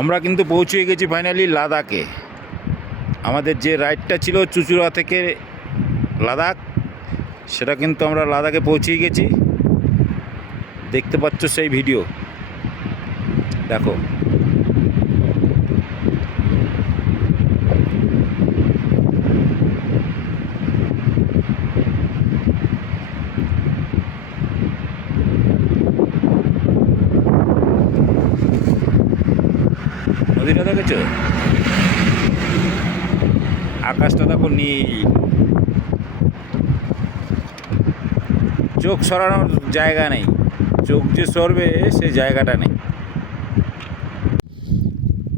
আমরা কিন্তু পৌঁছে গেছি ফাইনালি লাদাখে। আমাদের যে রাইডটা ছিল চুঁচুড়া থেকে লাদাখ, সেটা কিন্তু আমরা লাদাখে পৌঁছে গেছি। দেখতে পাচ্ছ সেই ভিডিও, দেখো। নদীটা দেখেছো, আকাশটা দেখো নীল, চোখ সরানোর জায়গা নেই, চোখ যে সরবে সেই জায়গাটা নেই।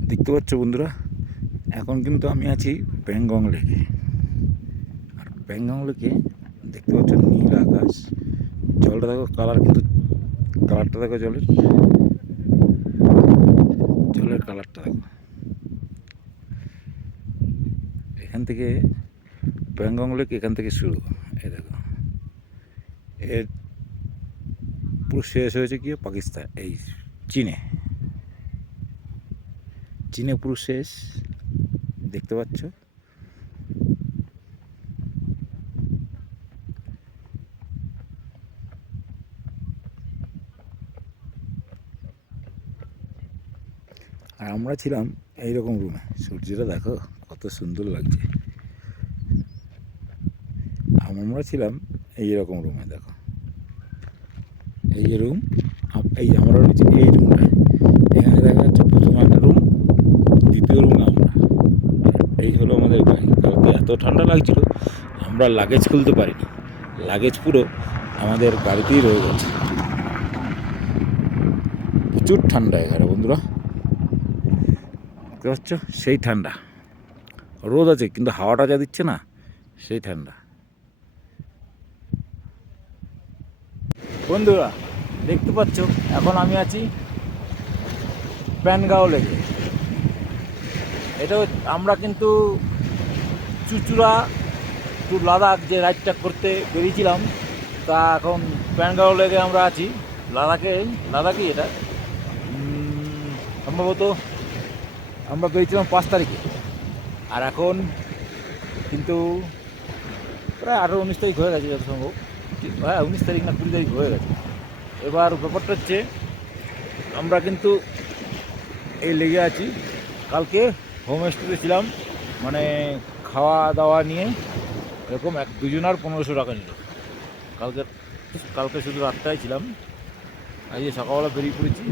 দেখতে পাচ্ছ বন্ধুরা, এখন কিন্তু আমি আছি প্যাংগং লেকে। আর প্যাংগং লেকে দেখতে পাচ্ছ নীল আকাশ, জলটা দেখো কালার, কিন্তু কালারটা দেখো জলের কালারটা দেখো। এখান থেকে প্যাংগং লেক এখান থেকে শুরু, এই দেখো। এর পুরো শেষ হয়েছে কি পাকিস্তান, এই চীনে পুরো শেষ, দেখতে পাচ্ছ। আর আমরা ছিলাম এইরকম রুমে, সূর্যটা দেখো কত সুন্দর লাগছে। আমরা ছিলাম এইরকম রুমে, দেখো এই যে রুম, এই আমরা রয়েছি এই রুমটা। এখানে দেখা যাচ্ছে প্রথম একটা রুম, দ্বিতীয় রুমে আমরা। এই হলো আমাদের গাড়ি। কালকে এত ঠান্ডা লাগছিল, আমরা লাগেজ খুলতে পারিনি, লাগেজ পুরো আমাদের গাড়িতেই রয়ে গেছে। প্রচুর ঠান্ডা এখানে বন্ধুরা, দেখতে পাচ্ছ সেই ঠান্ডা। রোদ আছে কিন্তু হাওয়াটা যা দিচ্ছে না, সেই ঠান্ডা। বন্ধুরা দেখতে পাচ্ছ, এখন আমি আছি প্যানগাঁও লেকে। এটা আমরা কিন্তু চুঁচুড়া টু লাদাখ যে রাইডটা করতে বেরিয়েছিলাম, তা এখন প্যানগাঁও লেকে আমরা আছি। লাদাখই এটা সম্ভবত আমরা বেরিয়েছিলাম 5 তারিখে, আর এখন কিন্তু প্রায় 18-19 তারিখ হয়ে গেছে যত সম্ভব। হ্যাঁ, 19 তারিখ না 20 তারিখ হয়ে গেছে। এবার ব্যাপারটা হচ্ছে, আমরা কিন্তু এই লেগে আছি। কালকে হোমস্টেতে ছিলাম, মানে খাওয়া দাওয়া নিয়ে এরকম দুজনার 1500 টাকা নিল। কালকে শুধু রাতটাই ছিলাম, আজ সকালবেলা বেরিয়ে পড়েছি।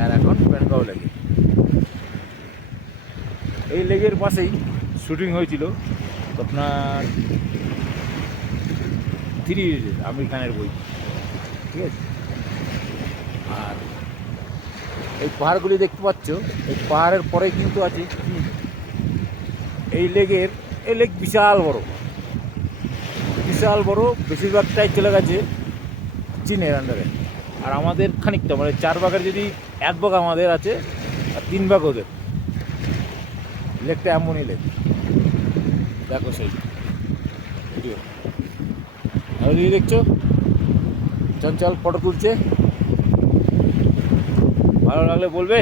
আর এখন প্যানগাঁও লেগে, এই লেগের পাশেই শুটিং হয়েছিল আপনার 3 ইডিয়টস, আমির খানের বই, ঠিক আছে। আর এই পাহাড়গুলি দেখতে পাচ্ছ, এই পাহাড়ের পরে কিন্তু আছে চীন। এই লেক বিশাল বড়, বেশিরভাগটাই চলে গেছে চীনের আন্ডারে। আর আমাদের খানিকটা, মানে 4 ভাগের যদি 1 ভাগ আমাদের আছে, আর 3 ভাগ ওদের। লেকটা এমনই লেক, দেখো সেই ভিডিও। আর দেখছো চঞ্চল ফটো তুলছে, ভালো লাগলে বলবে।